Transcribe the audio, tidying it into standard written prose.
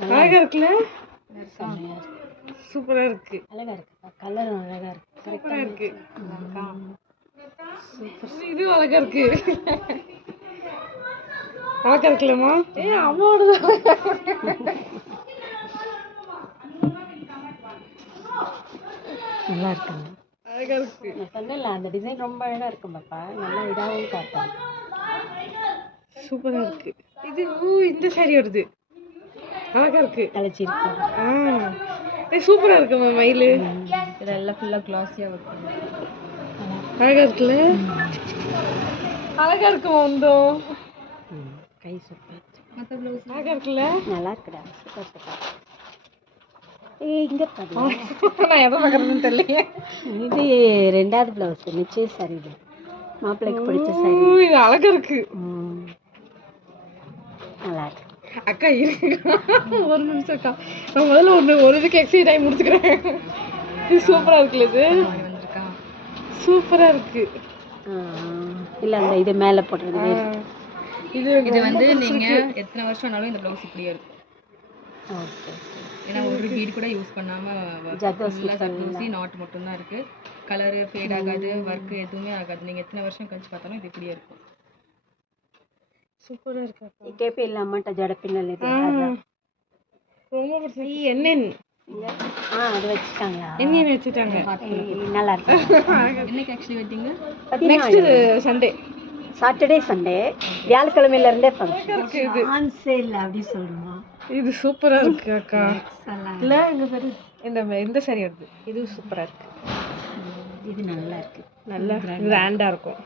அழகா இருக்குல்ல? செம்மையா இருக்கு. சூப்பரா இருக்கு. அழகா இருக்குப்பா. கலரும் அழகா இருக்கு. சூப்பரா இருக்கு. சூப்பர். இது அழகா இருக்கு. அழகா இருக்குல்லம்மா? அம்மாவோட நல்லா இருக்குங்க. அழகா இருக்கு. நான் சொன்னேன்ல அந்த டிசைன் ரொம்ப அழகா இருக்கும் பாப்பா. நல்லா இதாகவும் காட்டும். சூப்பரா இருக்கு. இது இந்த சாரி வருது. அழகா இருக்கு. கலைச்சி இருக்கு. சூப்பரா இருக்குமா மயிலு? இதெல்லாம் ஃபுல்லா கிளாஸியா இருக்கும். அழகா இருக்குல்ல? அழகா இருக்குமா வந்தோம். கை சூப்பர். மத்த ப்ளவுஸ் அழகா இருக்குல்ல? நல்லா இருக்குடா. Super super. இங்க பாரு. நான் எதை பார்க்கறதுன்னு தெரியலையே. இது ரெண்டாவது பிளவுஸ் நிச்சய சாரி. இது மாப்பிள்ளைக்கு பிடிச்ச சாரி. இது அழகா இருக்கு. நல்லா இருக்கு. அக்கா இருக்கு. ஒரு நிமிஷம் அக்கா. நான் முதல்ல ஒரு இதுக்கு எக்ஸைட் ஆகி முடிச்சுக்கிறேன். இது சூப்பரா இருக்குல்ல? இது சூப்பரா இருக்கு. இல்ல அந்த இது மேல போட்டுருங்க. இது வந்து நீங்க எத்தனை வருஷம் ஆனாலும் இந்த ப்ளவுஸ் இப்படியே இருக்கும். ஓகே. ஏன்னா ஒரு பீட் கூட யூஸ் பண்ணாம ஜர்தோசி நாட் மட்டும் தான் இருக்கு. கலர் ஃபேட் ஆகாது, வர்க் எதுவுமே ஆகாது. நீங்க எத்தனை வருஷம் கழிச்சு பார்த்தாலும் இது இப்படியே இருக்கும். சூப்பரா இருக்கு. கேப்பே இல்ல அம்மாட்ட ஜட பின்னல் இது. ரொம்ப பிடிச்சது. என்னன் அது வச்சிட்டாங்க. என்னன் வச்சிட்டாங்க. நல்லா இருக்கு. இன்னைக்கு actually wedding next Sunday. Saturday Sunday வியாழக்கிழமையில இருந்தே ஃபங்க்ஷன். ஆன் சேல் அப்படி சொல்றோம். இது சூப்பரா இருக்கு அக்கா. இல்ல இங்க பாரு. இந்த சாரி வருது. இது சூப்பரா இருக்கு. இது நல்லா இருக்கு. நல்லா கிராண்டா இருக்கும்.